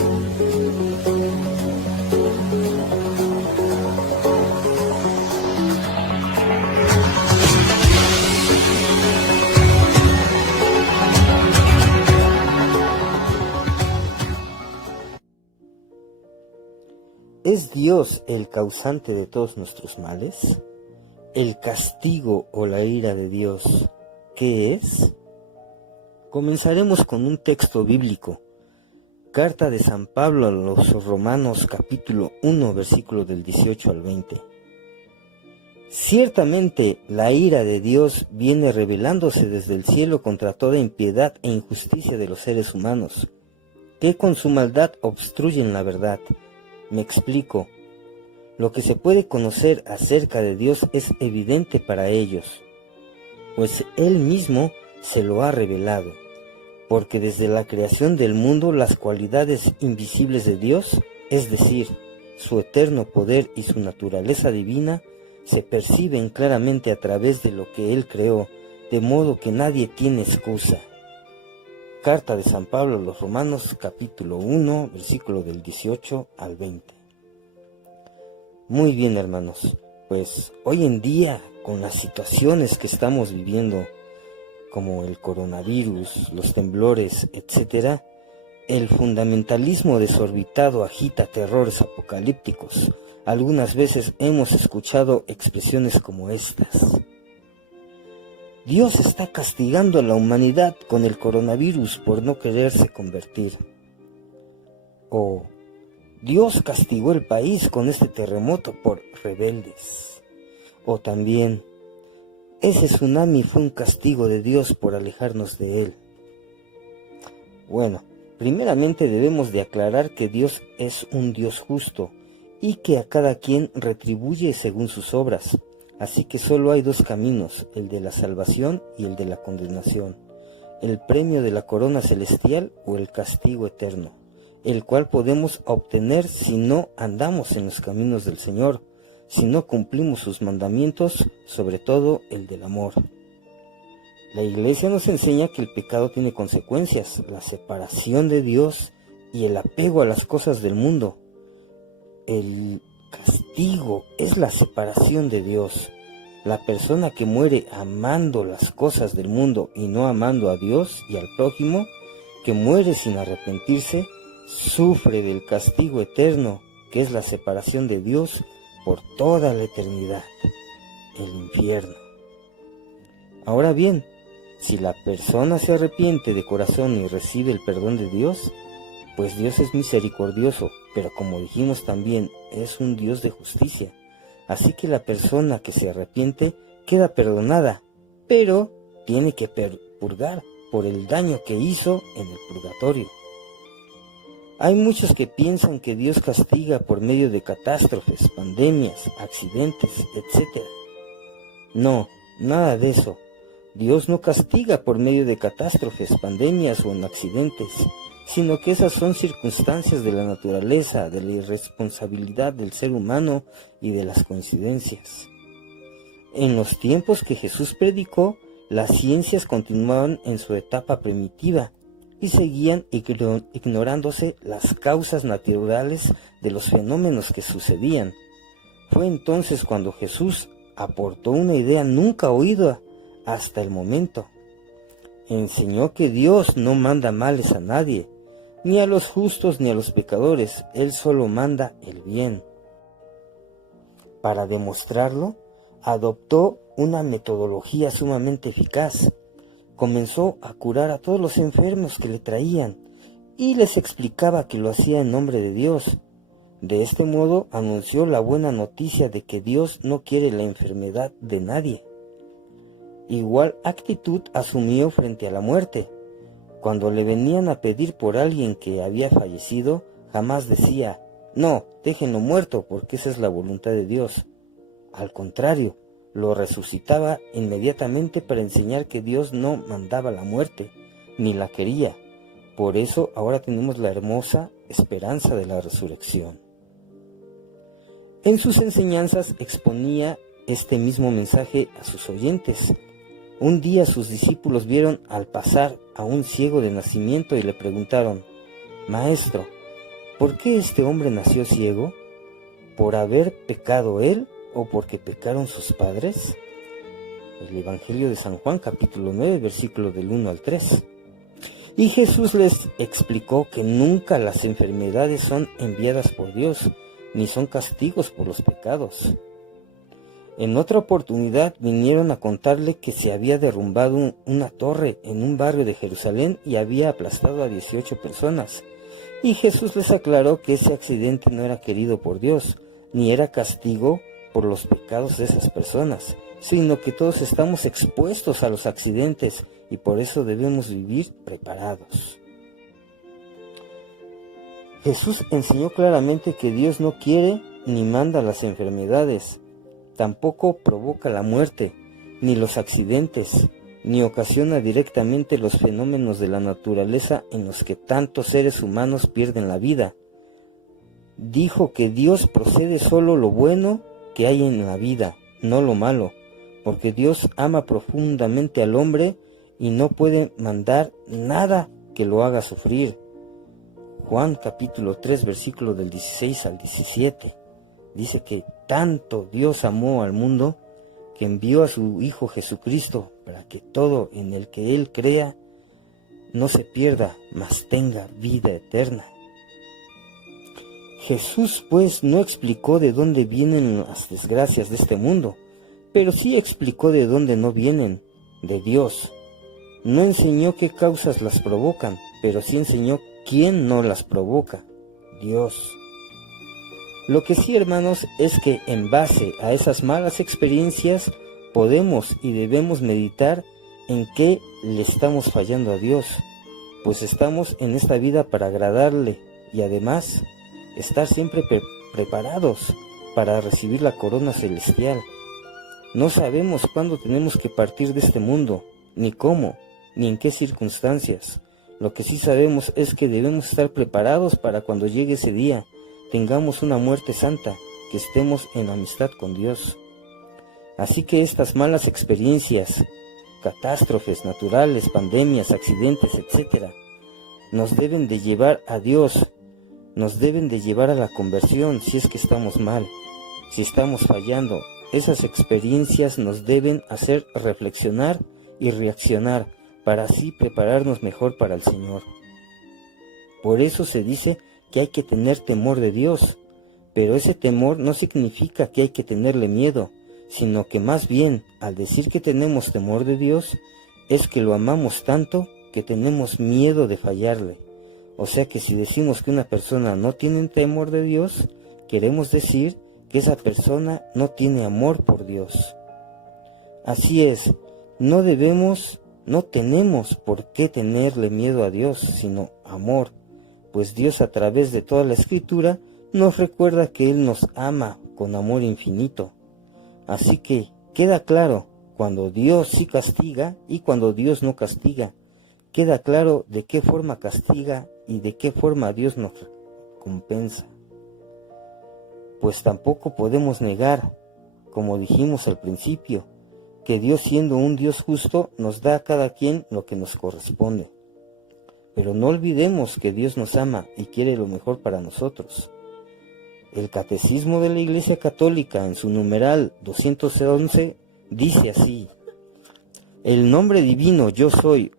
¿Es Dios el causante de todos nuestros males? ¿El castigo o la ira de Dios qué es? Comenzaremos con un texto bíblico. Carta de San Pablo a los Romanos capítulo 1, versículo del 18 al 20. Ciertamente la ira de Dios viene revelándose desde el cielo contra toda impiedad e injusticia de los seres humanos, que con su maldad obstruyen la verdad. Me explico. Lo que se puede conocer acerca de Dios es evidente para ellos, pues Él mismo se lo ha revelado, porque desde la creación del mundo las cualidades invisibles de Dios, es decir, su eterno poder y su naturaleza divina, se perciben claramente a través de lo que Él creó, de modo que nadie tiene excusa. Carta de San Pablo a los Romanos, capítulo 1, versículo del 18 al 20. Muy bien, hermanos, pues hoy en día, con las situaciones que estamos viviendo, como el coronavirus, los temblores, etc., el fundamentalismo desorbitado agita terrores apocalípticos. Algunas veces hemos escuchado expresiones como estas: Dios está castigando a la humanidad con el coronavirus por no quererse convertir. O Dios castigó el país con este terremoto por rebeldes. O también, ese tsunami fue un castigo de Dios por alejarnos de Él. Bueno, primeramente debemos de aclarar que Dios es un Dios justo y que a cada quien retribuye según sus obras. Así que solo hay dos caminos, el de la salvación y el de la condenación, el premio de la corona celestial o el castigo eterno, el cual podemos obtener si no andamos en los caminos del Señor, si no cumplimos sus mandamientos, sobre todo el del amor. La Iglesia nos enseña que el pecado tiene consecuencias, la separación de Dios y el apego a las cosas del mundo. El castigo es la separación de Dios. La persona que muere amando las cosas del mundo y no amando a Dios y al prójimo, que muere sin arrepentirse, sufre del castigo eterno, que es la separación de Dios por toda la eternidad, el infierno. Ahora bien, si la persona se arrepiente de corazón y recibe el perdón de Dios, pues Dios es misericordioso, pero como dijimos también, es un Dios de justicia. Así que la persona que se arrepiente queda perdonada, pero tiene que purgar por el daño que hizo en el purgatorio. Hay muchos que piensan que Dios castiga por medio de catástrofes, pandemias, accidentes, etc. No, nada de eso. Dios no castiga por medio de catástrofes, pandemias o en accidentes, sino que esas son circunstancias de la naturaleza, de la irresponsabilidad del ser humano y de las coincidencias. En los tiempos que Jesús predicó, las ciencias continuaban en su etapa primitiva y seguían ignorándose las causas naturales de los fenómenos que sucedían. Fue entonces cuando Jesús aportó una idea nunca oída hasta el momento. Enseñó que Dios no manda males a nadie, ni a los justos ni a los pecadores, Él solo manda el bien. Para demostrarlo, adoptó una metodología sumamente eficaz. Comenzó a curar a todos los enfermos que le traían y les explicaba que lo hacía en nombre de Dios. De este modo anunció la buena noticia de que Dios no quiere la enfermedad de nadie. Igual actitud asumió frente a la muerte. Cuando le venían a pedir por alguien que había fallecido, jamás decía: no, déjenlo muerto porque esa es la voluntad de Dios. Al contrario, lo resucitaba inmediatamente para enseñar que Dios no mandaba la muerte, ni la quería. Por eso ahora tenemos la hermosa esperanza de la resurrección. En sus enseñanzas exponía este mismo mensaje a sus oyentes. Un día sus discípulos vieron al pasar a un ciego de nacimiento y le preguntaron: Maestro, ¿por qué este hombre nació ciego? ¿Por haber pecado él o porque pecaron sus padres? El Evangelio de San Juan, capítulo 9, versículo del 1 al 3. Y Jesús les explicó que nunca las enfermedades son enviadas por Dios, ni son castigos por los pecados. En otra oportunidad vinieron a contarle que se había derrumbado una torre en un barrio de Jerusalén y había aplastado a 18 personas. Y Jesús les aclaró que ese accidente no era querido por Dios, ni era castigo por los pecados de esas personas, sino que todos estamos expuestos a los accidentes y por eso debemos vivir preparados. Jesús enseñó claramente que Dios no quiere ni manda las enfermedades, tampoco provoca la muerte, ni los accidentes, ni ocasiona directamente los fenómenos de la naturaleza en los que tantos seres humanos pierden la vida. Dijo que Dios procede solo lo bueno que hay en la vida, no lo malo, porque Dios ama profundamente al hombre y no puede mandar nada que lo haga sufrir. Juan capítulo 3, versículo del 16 al 17. Dice que tanto Dios amó al mundo que envió a su Hijo Jesucristo para que todo en el que Él crea no se pierda, mas tenga vida eterna. Jesús pues no explicó de dónde vienen las desgracias de este mundo, pero sí explicó de dónde no vienen, de Dios. No enseñó qué causas las provocan, pero sí enseñó quién no las provoca, Dios. Lo que sí, hermanos, es que en base a esas malas experiencias podemos y debemos meditar en qué le estamos fallando a Dios, pues estamos en esta vida para agradarle y además estar siempre preparados para recibir la corona celestial. No sabemos cuándo tenemos que partir de este mundo, ni cómo, ni en qué circunstancias. Lo que sí sabemos es que debemos estar preparados para cuando llegue ese día, tengamos una muerte santa, que estemos en amistad con Dios. Así que estas malas experiencias, catástrofes naturales, pandemias, accidentes, etc., nos deben de llevar a Dios, nos deben de llevar a la conversión si es que estamos mal, si estamos fallando. Esas experiencias nos deben hacer reflexionar y reaccionar para así prepararnos mejor para el Señor. Por eso se dice que hay que tener temor de Dios, pero ese temor no significa que hay que tenerle miedo, sino que más bien, al decir que tenemos temor de Dios, es que lo amamos tanto que tenemos miedo de fallarle. O sea que si decimos que una persona no tiene temor de Dios, queremos decir que esa persona no tiene amor por Dios. Así es, no tenemos por qué tenerle miedo a Dios, sino amor, pues Dios a través de toda la Escritura nos recuerda que Él nos ama con amor infinito. Así que queda claro cuando Dios sí castiga y cuando Dios no castiga. Queda claro de qué forma castiga y de qué forma Dios nos recompensa. Pues tampoco podemos negar, como dijimos al principio, que Dios, siendo un Dios justo, nos da a cada quien lo que nos corresponde. Pero no olvidemos que Dios nos ama y quiere lo mejor para nosotros. El Catecismo de la Iglesia Católica, en su numeral 211, dice así: el nombre divino yo soy,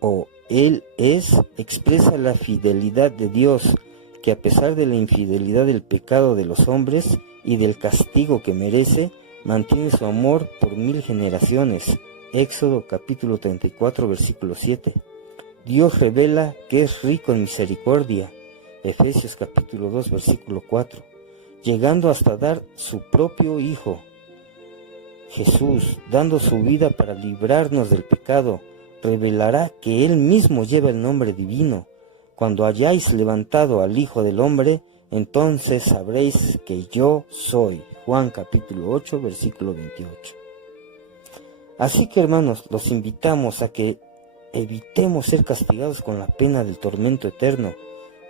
o Él es, expresa la fidelidad de Dios, que a pesar de la infidelidad del pecado de los hombres y del castigo que merece, mantiene su amor por 1000 generaciones. Éxodo capítulo 34, versículo 7. Dios revela que es rico en misericordia. Efesios capítulo 2, versículo 4. Llegando hasta dar su propio Hijo, Jesús, dando su vida para librarnos del pecado, revelará que Él mismo lleva el nombre divino. Cuando hayáis levantado al Hijo del Hombre, entonces sabréis que yo soy. Juan capítulo 8, versículo 28. Así que, hermanos, los invitamos a que evitemos ser castigados con la pena del tormento eterno.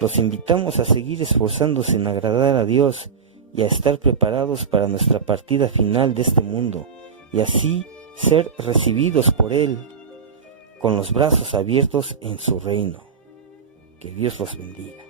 Los invitamos a seguir esforzándose en agradar a Dios y a estar preparados para nuestra partida final de este mundo, y así ser recibidos por Él con los brazos abiertos en su reino. Que Dios los bendiga.